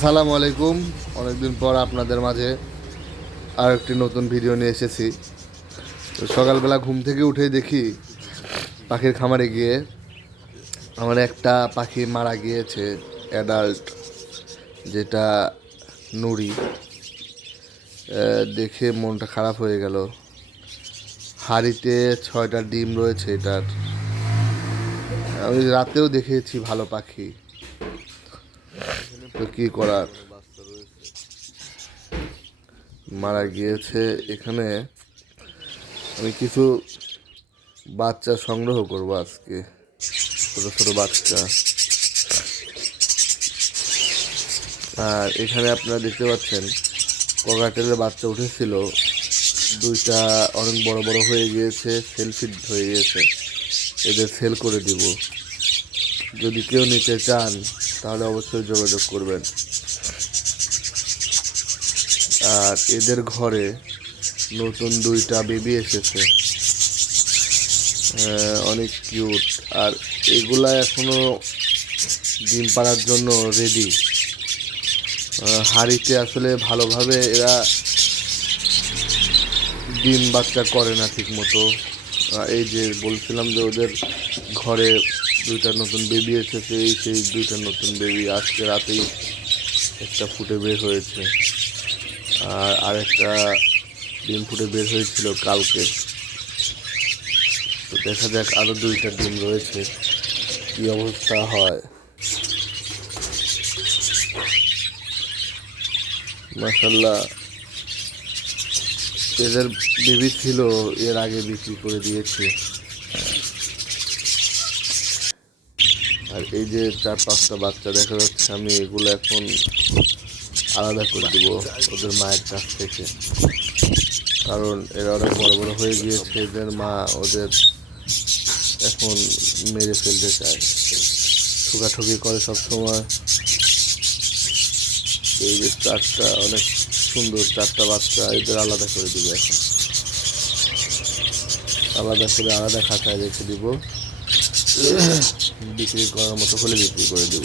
আসসালামু আলাইকুম। অনেকদিন পর আপনাদের মাঝে আর একটি নতুন ভিডিও নিয়ে এসেছি। তো সকালবেলা ঘুম থেকে উঠেই দেখি পাখির খামারে গিয়ে আমার একটা পাখি মারা গিয়েছে, অ্যাডাল্ট, যেটা নুড়ি। দেখে মনটা খারাপ হয়ে গেল। হাঁড়িতে 6টা ডিম রয়েছে এটার। আমি রাতেও দেখেছি ভালো পাখি, তো কী করার, মারা গিয়েছে। এখানে আমি কিছু বাচ্চা সংগ্রহ করবো আজকে, ছোট ছোট বাচ্চা। আর এখানে আপনারা দেখতে পাচ্ছেন ককাটেলের বাচ্চা উঠেছিল, দুইটা অনেক বড় বড় হয়ে গিয়েছে, সেলফিড হয়ে গিয়েছে। এদের সেল করে দিব। যদি কেউ নিতে চান তাহলে অবশ্যই যোগাযোগ করবেন। আর এদের ঘরে নতুন 2টা বেবি এসেছে, অনেক কিউট। আর এগুলা এখনো ডিম পাড়ার জন্য রেডি। হাঁড়িতে আসলে ভালোভাবে এরা ডিম বাচ্চা করে না ঠিক মতো। এই যে বলছিলাম যে ওদের ঘরে 2টা নতুন বেবি এসেছে, সেই 2টা নতুন বেবি আজকে রাতেই একটা ফুটে বের হয়েছে। আর আরেকটা ডিম ফুটে বের হয়েছিল কালকে। তো দেখা যাক আরও 2টা ডিম রয়েছে, কী অবস্থা হয়। মাশাল্লাহ, এদের বেবি ছিল, এর আগে বিক্রি করে দিয়েছি। আর এই যে 4-5টা বাচ্চা দেখা যাচ্ছে, আমি এগুলো এখন আলাদা করে দিব ওদের মায়ের কাছ থেকে, কারণ এরা অনেক বড় বড় হয়ে গিয়েছে। এদের মা ওদের এখন মেরে ফেলতে চায়, ঠুকাঠুকি করে সব সময়। এই যে 4টা অনেক সুন্দর 4টা বাচ্চা, এদের আলাদা করে দিব এখন, আলাদা করে আলাদা খাঁচায় রেখে দিব। বিক্রি করার মতো হলে বিক্রি করে দেব।